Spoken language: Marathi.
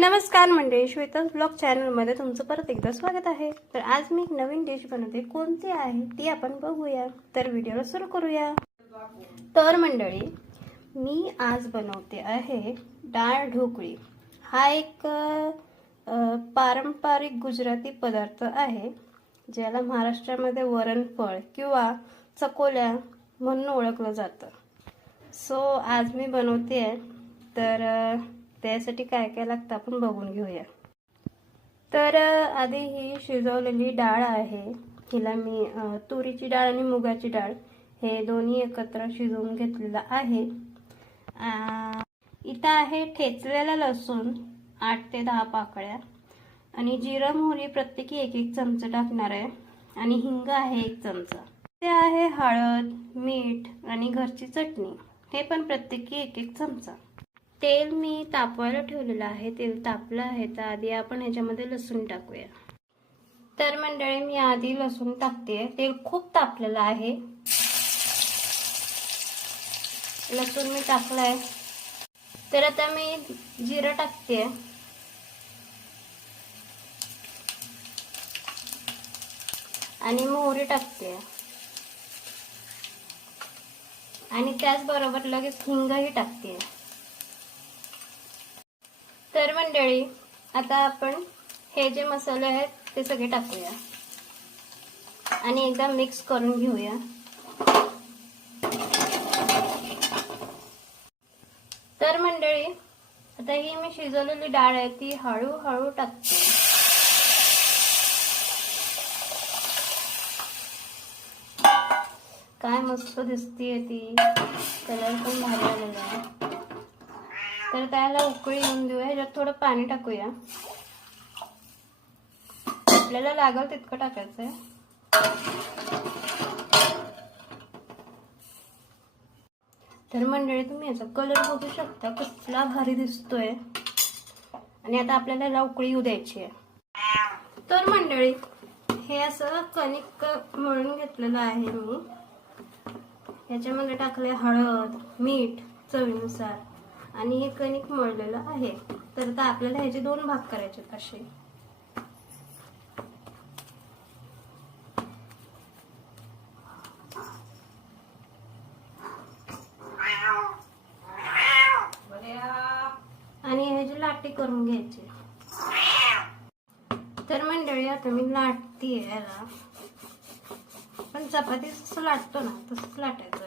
नमस्कार मंडळी, श्वेताज ब्लॉग चॅनलमध्ये तुमचं परत एकदा स्वागत आहे। तर आज मी एक नवीन डिश बनवते, कोणती आहे ती आपण बघूया। तर व्हिडिओला सुरू करूया। तर मंडळी, मी आज बनवते आहे डाळ ढोकळी। हा एक पारंपरिक गुजराती पदार्थ आहे, ज्याला महाराष्ट्रामध्ये वरणफळ किंवा चकोल्या म्हणून ओळखलं जातं। सो आज मी बनवते आहे। तर त्यासाठी काय काय लागतं आपण बघून घेऊया। तर आधी ही शिजवलेली डाळ आहे, हिला मी तुरीची डाळ आणि मुगाची डाळ हे दोन्ही एकत्र शिजवून घेतलेलं आहे। इथं आहे ठेचलेला लसूण 8 ते 10 पाकळ्या आणि जिरं मोहरी प्रत्येकी 1-1 चमचा टाकणार आहे आणि हिंग आहे 1 चमचा। ते आहे हळद, मीठ आणि घरची चटणी, हे पण प्रत्येकी 1-1 चमचा। तेल मी तापवायला ठेवलेलं आहे, तेल तापलं आहे। तर आधी आपण ह्याच्यामध्ये लसूण टाकूया। तर मंडळी, मी आधी लसूण टाकते। तेल खूप तापलेलं आहे, लसूण मी टाकलाय। तर आता मी जिरं टाकते आणि मोहरी टाकते आणि त्याचबरोबर लगेच हिंगही टाकते। तर मंडळी, आता आपण हे जे मसाले आहेत ते सगळे टाकूया आणि एकदा मिक्स करून घेऊया। तर मंडळी, आता ही मी शिजवलेली डाळ आहे ती हळूहळू टाकते। काय मस्त दिसतीये ती, कलर पण भारी आलेला आहे। तर त्याला उकळी येऊन देऊया। ह्याच्यात थोडं पाणी टाकूया, आपल्याला लागल तितकं टाकायचंय। तर मंडळी, तुम्ही याचा कलर बघू शकता, कसला भारी दिसतोय। आणि आता आपल्याला याला उकळी येऊ द्यायची आहे। तर मंडळी, हे असं कणिक मळून घेतलेलं आहे मी। ह्याच्यामध्ये टाकले हळद, मीठ चवीनुसार आणि हे कणिक मळलेलं आहे। तर आता आपल्याला ह्याचे 2 भाग करायचे असे। आणि ह्याची लाटी करून घ्यायची। तर मंडळी, आता मी लाटतीये याला, पण चपाती जसं लाटतो ना तसंच लाटायचं।